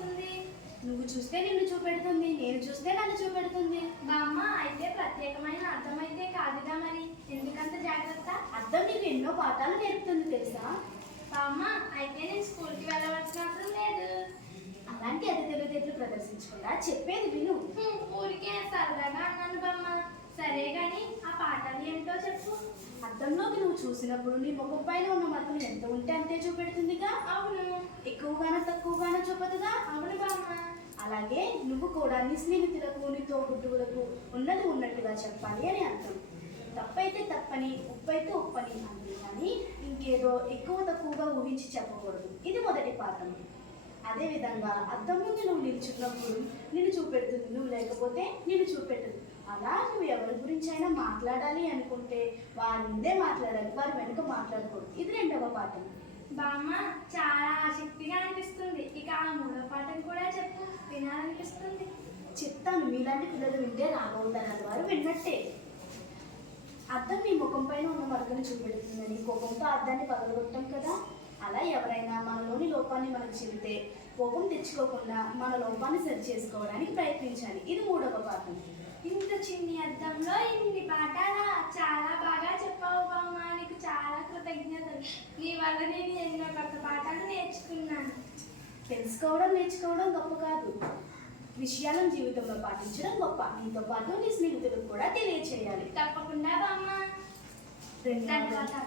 చూపిస్తుంది? నువ్వు చూస్తే నిన్ను చూపెడుతుంది, నేను చూస్తే నన్ను చూపెడుతుంది. బామ్మ, అయితే ప్రత్యేకమైన అర్థం అయితే కాదుగా మరి, ఎందుకంత జాగ్రత్త? అర్థం నీకు ఎన్నో పాఠాలు నేర్పుతుంది తెలుసా? బామ్మ, అయితే నేను స్కూల్కి వెళ్ళవలసిన అవసరం లేదు. అలాంటి అతి తెలివితేటలు ప్రదర్శించకుండా చెప్పేది విను. ఊరికే సరదాగా అన్నాను బామ్మ. సరే గాని ఆ పాఠాలు ఏమిటో చెప్పు. అద్దంలోకి నువ్వు చూసినప్పుడు నీ ముఖం పైన ఉన్న మచ్చలు ఎంత ఉంటే అంతే చూపెడుతుందిగా. అవును. ఎక్కువగానో తక్కువగానో చూపదుగా. అవును బామ్మ. అలాగే నువ్వు కూడా నీ స్నేహితులకు, నీ తోబుట్టువులకు ఉన్నది ఉన్నట్టుగా చెప్పాలి అని అర్థం. తప్పైతే తప్పని, ఉప్పైతే ఉప్పని అంతే కానీ ఇంకేదో ఎక్కువ తక్కువగా ఊహించి చెప్పకూడదు. ఇది మొదటి పాఠం. అదేవిధంగా అద్దం ముందు నువ్వు నిల్చున్నప్పుడు నిన్ను చూపెడుతుంది, నువ్వు లేకపోతే నిన్ను చూపెట్టదు. అలా నువ్వు ఎవరి గురించి అయినా మాట్లాడాలి అనుకుంటే వారి ముందే మాట్లాడాలి, వారి వెనుక మాట్లాడకూడదు. ఇది రెండవ పాఠం. బామ్మ, చాలా ఆసక్తిగా అనిపిస్తుంది. ఇక ఆ మూడో పాఠం కూడా చెప్పు, వినాలనిపిస్తుంది. చెప్తాను. మీలాంటి పిల్లలు వింటే రాబోతున్నారు వారు విన్నట్టే. అద్దం మీ ముఖం పైన ఉన్న మరకను చూపెడుతుందని కోపంతో అద్దాన్ని పగలగొట్టాం కదా. అలా ఎవరైనా మనలోని లోపాన్ని మనకు చెబితే కోపం తెచ్చుకోకుండా మన లోపాన్ని సరి చేసుకోవడానికి ప్రయత్నించాలి. ఇది మూడవ పాఠం. ఇంత చిన్ని అద్దంలో ఇన్ని పాఠాలా? చాలా బాగా చెప్పావు బామ్మ, నీకు చాలా కృతజ్ఞతలు. నీ వల్ల నేను ఎన్నో కొత్త పాఠాలు నేర్చుకున్నాను. తెలుసుకోవడం, నేర్చుకోవడం గొప్ప కాదు, విషయాలను జీవితంలో పాటించడం గొప్ప. నీతో పాటు నీ స్నేహితులకు కూడా తెలియచేయాలి. తప్పకుండా బామ్మ. ధన్యవాదాలు.